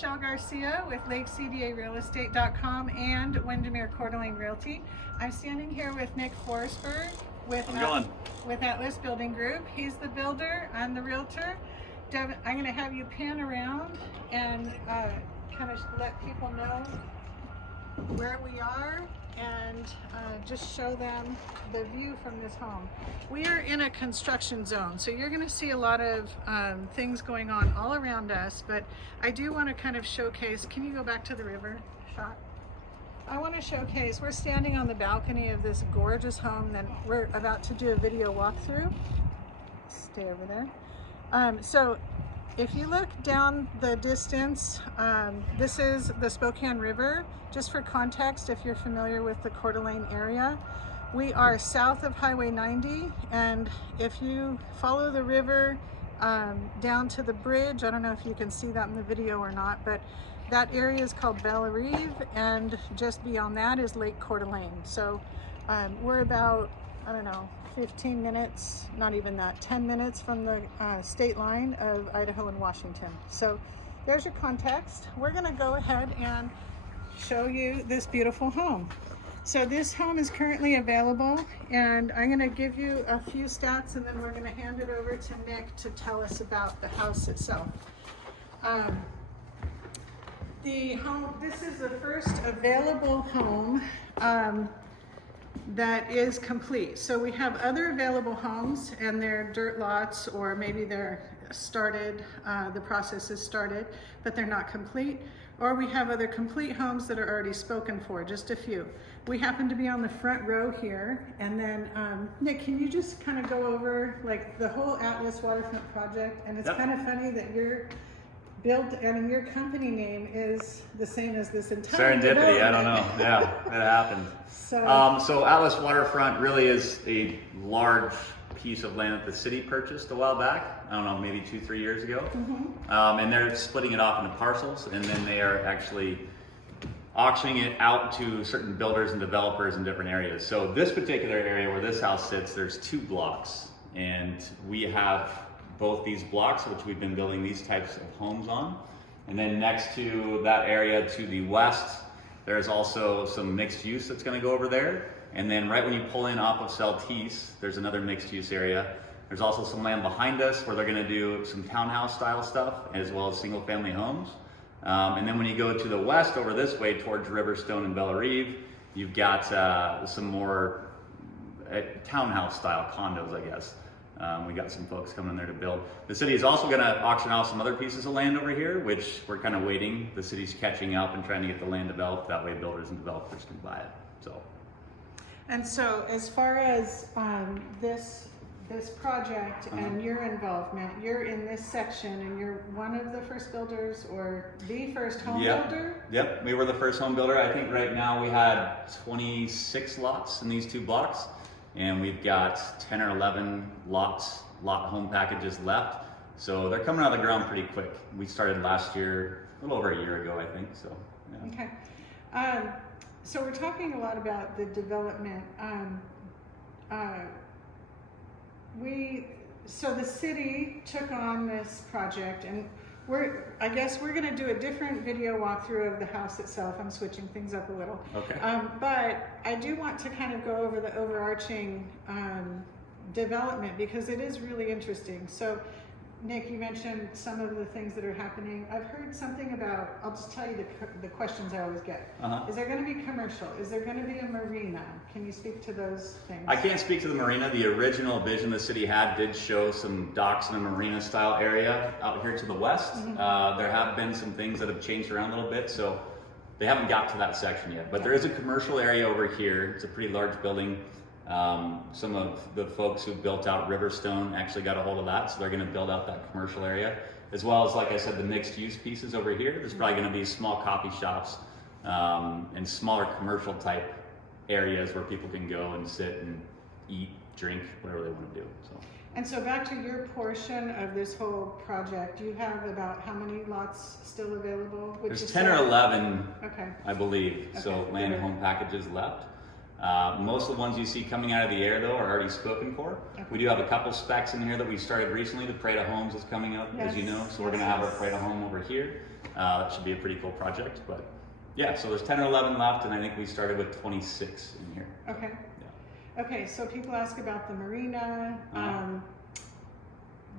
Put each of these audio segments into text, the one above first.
Garcia with LakeCDARealestate.com and Windermere Coeur Realty. I'm standing here with Nick Forsberg with Atlas Building Group. He's the builder, I'm the realtor. I'm going to have you pan around and kind of let people know where we are and just show them the view from this home. We are in a construction zone, so you're going to see a lot of things going on all around us, but I do want to kind of showcase. Can you go back to the river shot? I want to showcase, we're standing on the balcony of this gorgeous home that we're about to do a video walkthrough. Stay over there. So if you look down the distance, this is the Spokane River. Just for context, if you're familiar with the Coeur d'Alene area, we are south of Highway 90, and if you follow the river down to the bridge, I don't know if you can see that in the video or not, but that area is called Bellerive, and just beyond that is Lake Coeur d'Alene. So we're about, I don't know, 15 minutes, not even that, 10 minutes from the state line of Idaho and Washington. So there's your context. We're gonna go ahead and show you this beautiful home. So this home is currently available, and I'm gonna give you a few stats and then we're gonna hand it over to Nick to tell us about the house itself. The home, this is the first available home that is complete. So we have other available homes and they're dirt lots, or maybe they're started, the process is started, but they're not complete. Or we have other complete homes that are already spoken for, just a few. We happen to be on the front row here. And then, Nick, can you just kind of go over like the whole Atlas Waterfront Project? And it's kind of funny that you're your company name is the same as this entire serendipity. I don't know. Yeah, it happened. So Atlas Waterfront really is a large piece of land that the city purchased a while back. I don't know, maybe 2-3 years ago. And they're splitting it off into parcels, and then they are actually auctioning it out to certain builders and developers in different areas. So this particular area where this house sits, there's 2 blocks, and we have both these blocks, which we've been building these types of homes on. And then next to that area to the west, there's also some mixed use that's gonna go over there. And then right when you pull in off of Celtice, there's another mixed use area. There's also some land behind us where they're gonna do some townhouse style stuff, as well as single family homes. And then when you go to the west over this way towards Riverstone and Bellerive, you've got some more townhouse style condos, I guess. We got some folks coming in there to build. The city is also going to auction off some other pieces of land over here, which we're kind of waiting. The city's catching up and trying to get the land developed. That way builders and developers can buy it. And so as far as this project and your involvement, you're in this section and you're one of the first builders or the first home builder? Yep, we were the first home builder. I think right now we had 26 lots in these 2 blocks. And we've got 10 or 11 lot home packages left. So they're coming out of the ground pretty quick. We started last year, a little over a year ago, I think, so. Yeah. Okay. So we're talking a lot about the development. So the city took on this project, and I guess we're gonna do a different video walkthrough of the house itself. I'm switching things up a little. Okay. But I do want to kind of go over the overarching development because it is really interesting. So Nick, you mentioned some of the things that are happening. I've heard something about, I'll just tell you the questions I always get. Is there going to be commercial? Is there going to be a marina? Can you speak to those things? I can't speak to the marina. The original vision the city had did show some docks and a marina style area out here to the west. There have been some things that have changed around a little bit, so they haven't got to that section yet. But there is a commercial area over here. It's a pretty large building. Some of the folks who built out Riverstone actually got a hold of that, so they're going to build out that commercial area, as well as, like I said, the mixed use pieces over here. There's probably going to be small coffee shops and smaller commercial type areas where people can go and sit and eat, drink, whatever they want to do. And so back to your portion of this whole project, you have about how many lots still available? There's 10 or 11, I believe, so land and home packages left. Most of the ones you see coming out of the air, though, are already spoken for. We do have a couple specs in here that we started recently. The Prada Homes is coming up, as you know, so we're going to have our Prada Home over here. That should be a pretty cool project, but yeah, so there's 10 or 11 left, and I think we started with 26 in here. Okay. Yeah. Okay, so people ask about the marina.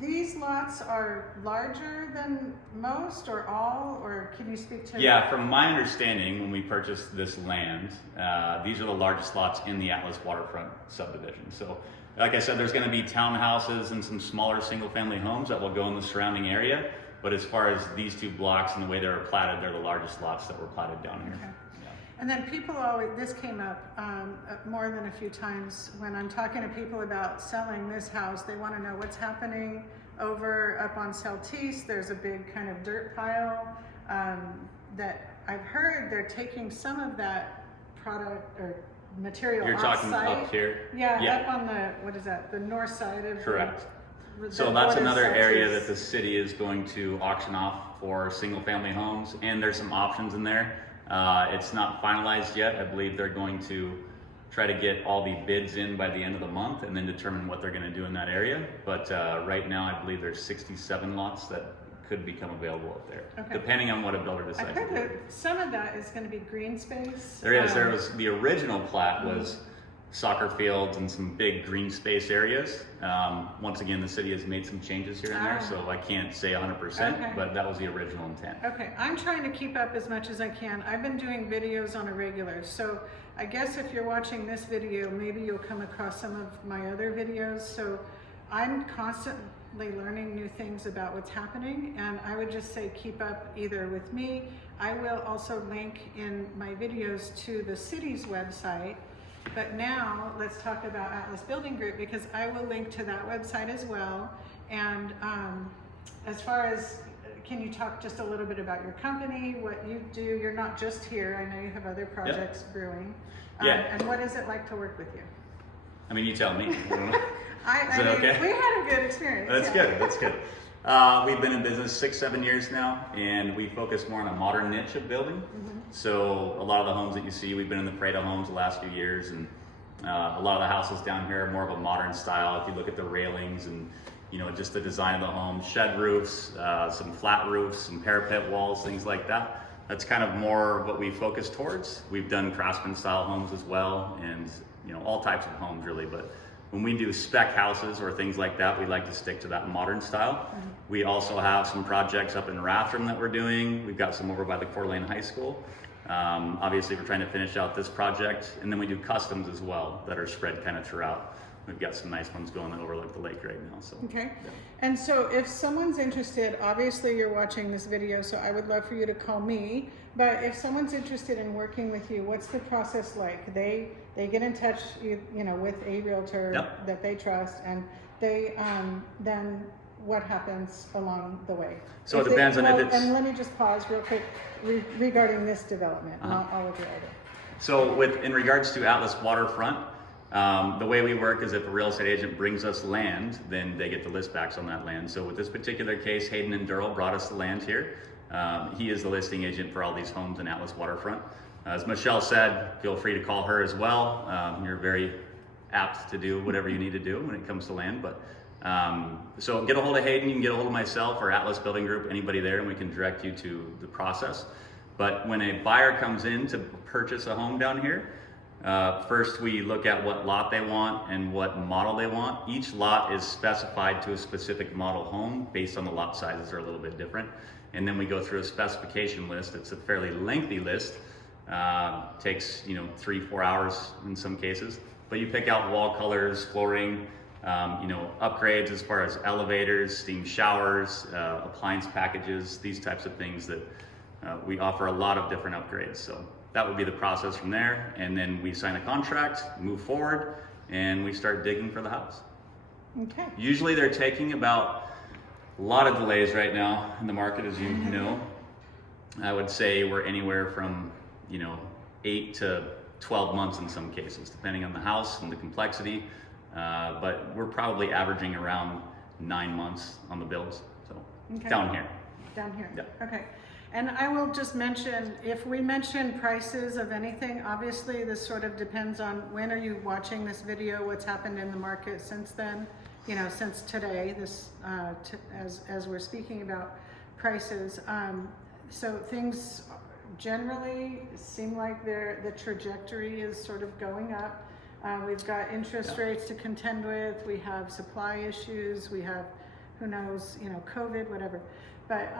These lots are larger than most or all, or can you speak to? Yeah, from my understanding, when we purchased this land, these are the largest lots in the Atlas Waterfront subdivision. So, like I said, there's going to be townhouses and some smaller single-family homes that will go in the surrounding area. But as far as these two blocks and the way they were platted, they're the largest lots that were platted down here. Okay. And then people always, this came up more than a few times when I'm talking to people about selling this house. They want to know what's happening over up on Celtice. There's a big kind of dirt pile that I've heard they're taking some of that product or material You're talking up here? Yeah, up on the, what is that, the north side of Correct. The So that's another Celtice area that the city is going to auction off for single family homes, and there's some options in there. It's not finalized yet. I believe they're going to try to get all the bids in by the end of the month and then determine what they're going to do in that area. But right now I believe there's 67 lots that could become available up there, depending on what a builder decides. I've heard that some of that is going to be green space. There is. There was the original plat was soccer fields and some big green space areas. Once again, the city has made some changes here and there, so I can't say 100%, but that was the original intent. Okay, I'm trying to keep up as much as I can. I've been doing videos on a regular, so I guess if you're watching this video, maybe you'll come across some of my other videos. So I'm constantly learning new things about what's happening, and I would just say keep up either with me. I will also link in my videos to the city's website. But now let's talk about Atlas Building Group, because I will link to that website as well. And as far as, can you talk just a little bit about your company, what you do? You're not just here. I know you have other projects brewing. And what is it like to work with you? I mean, you tell me. I mean, okay? We had a good experience. That's good. That's good. We've been in business 6-7 years now, and we focus more on a modern niche of building. So a lot of the homes that you see, we've been in the Pareto homes the last few years, and a lot of the houses down here are more of a modern style. If you look at the railings and just the design of the home, shed roofs, some flat roofs, some parapet walls, things like that. That's kind of more what we focus towards. We've done craftsman style homes as well, and all types of homes really, but when we do spec houses or things like that, we like to stick to that modern style. We also have some projects up in Rathdrum that we're doing. We've got some over by the Coeur d'Alene High School. Obviously, we're trying to finish out this project, and then we do customs as well that are spread kind of throughout. We've got some nice ones going that overlook the lake right now. So okay. And so if someone's interested, obviously you're watching this video, so I would love for you to call me. But if someone's interested in working with you, what's the process like? They get in touch, with a realtor that they trust, and they then what happens along the way? So it depends on if it's. And let me just pause real quick regarding this development, not all of your other. So in regards to Atlas Waterfront. The way we work is if a real estate agent brings us land, then they get the listbacks on that land. So with this particular case, Hayden and Durrell brought us the land here. He is the listing agent for all these homes in Atlas Waterfront. As Michelle said, feel free to call her as well. You're very apt to do whatever you need to do when it comes to land. But so get a hold of Hayden, you can get a hold of myself or Atlas Building Group, anybody there, and we can direct you to the process. But when a buyer comes in to purchase a home down here, first we look at what lot they want and what model they want. Each lot is specified to a specific model home based on the lot sizes are a little bit different. And then we go through a specification list. It's a fairly lengthy list. Takes 3-4 hours in some cases. But you pick out wall colors, flooring, upgrades as far as elevators, steam showers, appliance packages, these types of things that we offer a lot of different upgrades. So that would be the process from there, and then we sign a contract, move forward, and we start digging for the house. Okay. Usually they're taking about a lot of delays right now in the market, as you know. I would say we're anywhere from 8 to 12 months in some cases, depending on the house and the complexity. But we're probably averaging around 9 months on the builds. So down here. Down here. Yeah. Okay. And I will just mention, if we mention prices of anything, obviously this sort of depends on when are you watching this video, what's happened in the market since then, since today, this as we're speaking about prices. So things generally seem like the trajectory is sort of going up. We've got interest rates to contend with. We have supply issues. We have, who knows, COVID, whatever. But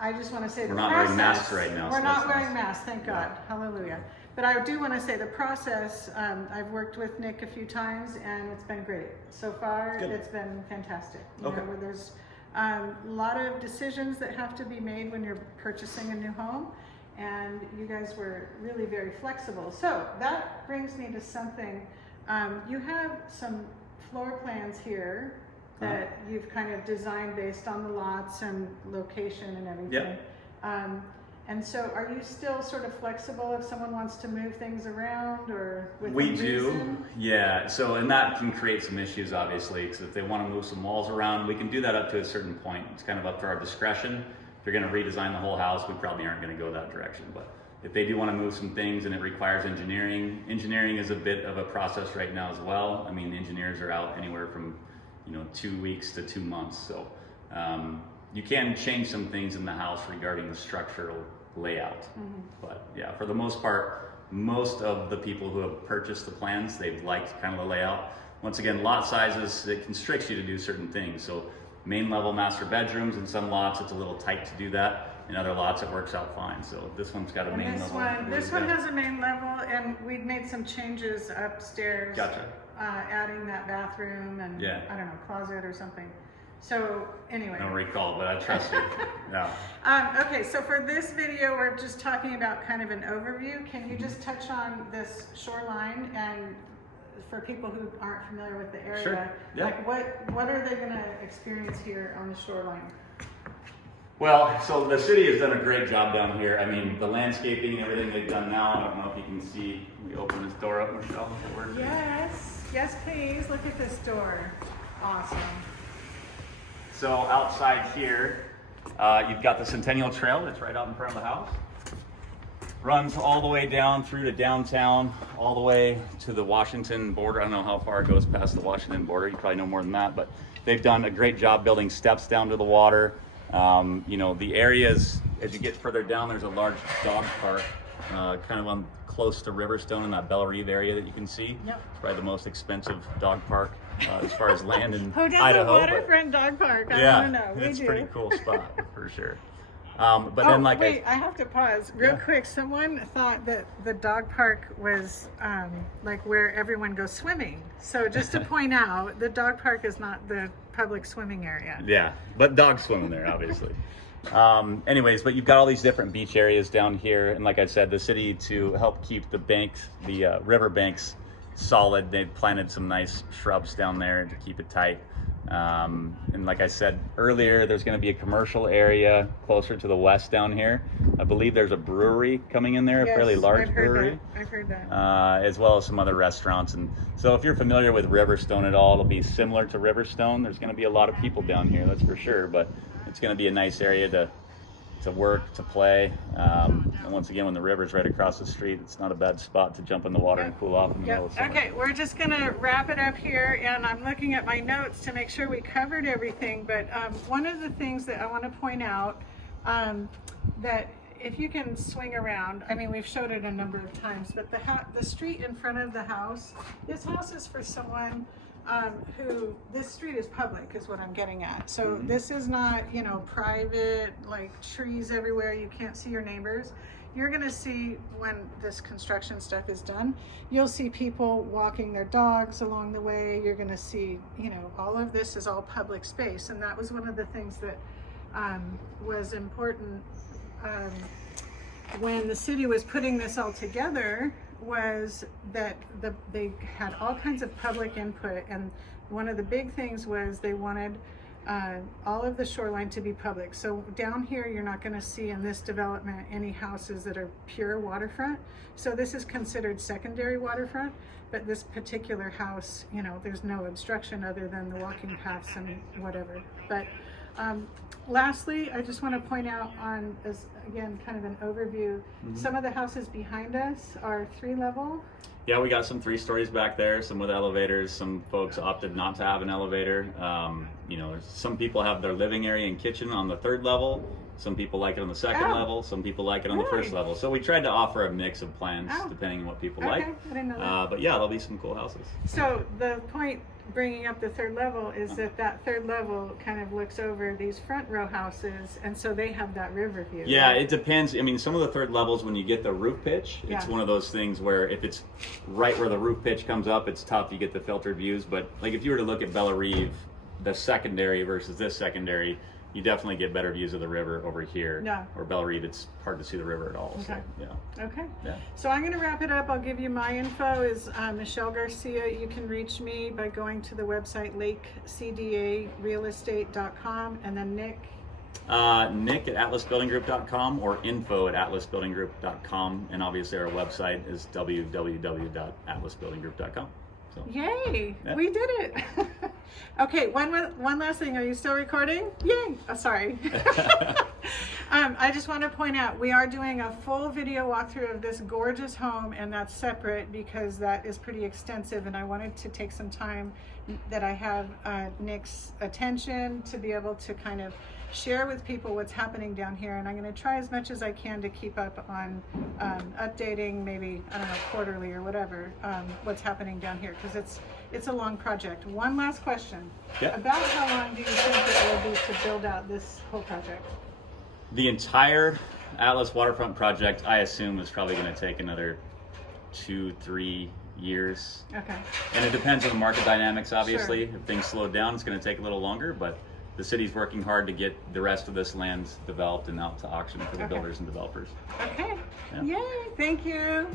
I just want to say we're not wearing masks right now. We're not wearing masks, thank God. Hallelujah. But I do want to say the process, I've worked with Nick a few times and it's been great. So far, it's been fantastic. You know, where there's a lot of decisions that have to be made when you're purchasing a new home. And you guys were really very flexible. So that brings me to something. You have some floor plans here that you've kind of designed based on the lots and location and everything. And so are you still sort of flexible if someone wants to move things around or within We reason? do, yeah. So, and that can create some issues, obviously, because if they want to move some walls around, we can do that up to a certain point. It's kind of up to our discretion. If you're going to redesign the whole house, we probably aren't going to go that direction. But if they do want to move some things and it requires engineering is a bit of a process right now as well. I mean, engineers are out anywhere from 2 weeks to 2 months. So you can change some things in the house regarding the structural layout. But yeah, for the most part, most of the people who have purchased the plans, they've liked kind of the layout. Once again, lot sizes, it constricts you to do certain things. So main level master bedrooms, in some lots it's a little tight to do that. In other lots it works out fine. So this one's got a main level. This one has a main level, and we've made some changes upstairs. Gotcha. Adding that bathroom and I don't know, closet or something. So anyway. I don't recall, but I trust you. Yeah. Okay, so for this video, we're just talking about kind of an overview. Can you just touch on this shoreline, and for people who aren't familiar with the area, Sure. Yeah. like what are they going to experience here on the shoreline? Well, so the city has done a great job down here. I mean, the landscaping and everything they've done now, I don't know if you can see. We open this door up, Michelle. Yes, please. Look at this door. Awesome. So outside here, you've got the Centennial Trail that's right out in front of the house. Runs all the way down through to downtown, all the way to the Washington border. I don't know how far it goes past the Washington border. You probably know more than that, but they've done a great job building steps down to the water. The areas, as you get further down, there's a large dog park, kind of close to Riverstone in that Belle Reve area that you can see. Yep. It's probably the most expensive dog park as far as land in Who does Idaho. a waterfront dog park? I don't know. It's a pretty cool spot for sure. Wait, I have to pause real quick. Someone thought that the dog park was like where everyone goes swimming. So just to point out, the dog park is not the public swimming area. Yeah, but dogs swimming there, obviously. Anyways, but you've got all these different beach areas down here, and like I said, the city, to help keep the banks, the river banks solid, they've planted some nice shrubs down there to keep it tight. And like I said earlier, there's going to be a commercial area closer to the west down here. I believe there's a brewery coming in there, a fairly large brewery. I've heard that. As well as some other restaurants. And so if you're familiar with Riverstone at all, it'll be similar to Riverstone. There's going to be a lot of people down here, that's for sure, but it's going to be a nice area to work, to play. And once again, when the river's right across the street, it's not a bad spot to jump in the water and cool off in the middle of summer. Okay, we're just going to wrap it up here, and I'm looking at my notes to make sure we covered everything. But one of the things that I want to point out, that if you can swing around, I mean, we've showed it a number of times, but the street in front of the house, this house is for someone this street is public, is what I'm getting at. So this is not, private, like trees everywhere, you can't see your neighbors. You're gonna see, when this construction stuff is done, you'll see people walking their dogs along the way. You're gonna see, all of this is all public space. And that was one of the things that was important when the city was putting this all together, was that they had all kinds of public input, and one of the big things was they wanted all of the shoreline to be public. So down here, you're not going to see in this development any houses that are pure waterfront. So this is considered secondary waterfront, but this particular house, there's no obstruction other than the walking paths and whatever. But lastly, I just want to point out as again, kind of an overview, some of the houses behind us are 3-level. Yeah, we got some 3 stories back there, some with elevators. Some folks opted not to have an elevator. Some people have their living area and kitchen on the 3rd level. Some people like it on the second level. Some people like it on the first level. So we tried to offer a mix of plans depending on what people like. I didn't know that. But yeah, there'll be some cool houses. So the point bringing up the third level is that third level kind of looks over these front row houses, and so they have that river view. Yeah, right? it depends. I mean, some of the third levels, when you get the roof pitch, it's one of those things where if it's right where the roof pitch comes up, it's tough. You get the filtered views. But like if you were to look at Bella Reeve, the secondary versus this secondary, you definitely get better views of the river over here. Yeah. Or Bella Reeve, it's hard to see the river at all. Okay. So, yeah. Okay. Yeah. So I'm going to wrap it up. I'll give you my info is Michelle Garcia. You can reach me by going to the website lakecdarealestate.com, and then Nick. Nick at atlasbuildinggroup.com or info@atlasbuildinggroup.com, and obviously our website is www.atlasbuildinggroup.com. So, yay, we did it. Okay, one last thing. Are you still recording? Yay. Oh, sorry. I just want to point out we are doing a full video walkthrough of this gorgeous home, and that's separate because that is pretty extensive, and I wanted to take some time that I have Nick's attention to be able to kind of share with people what's happening down here, and I'm going to try as much as I can to keep up on updating, maybe, I don't know, quarterly or whatever, what's happening down here, because it's a long project. One last question. Yeah. About how long do you think it will be to build out this whole project? The entire Atlas Waterfront Project, I assume, is probably going to take another 2-3 years. Okay. And it depends on the market dynamics, obviously. Sure. If things slow down, it's going to take a little longer, but the city's working hard to get the rest of this land developed and out to auction for the builders and developers. Okay. Yeah. Yay, thank you.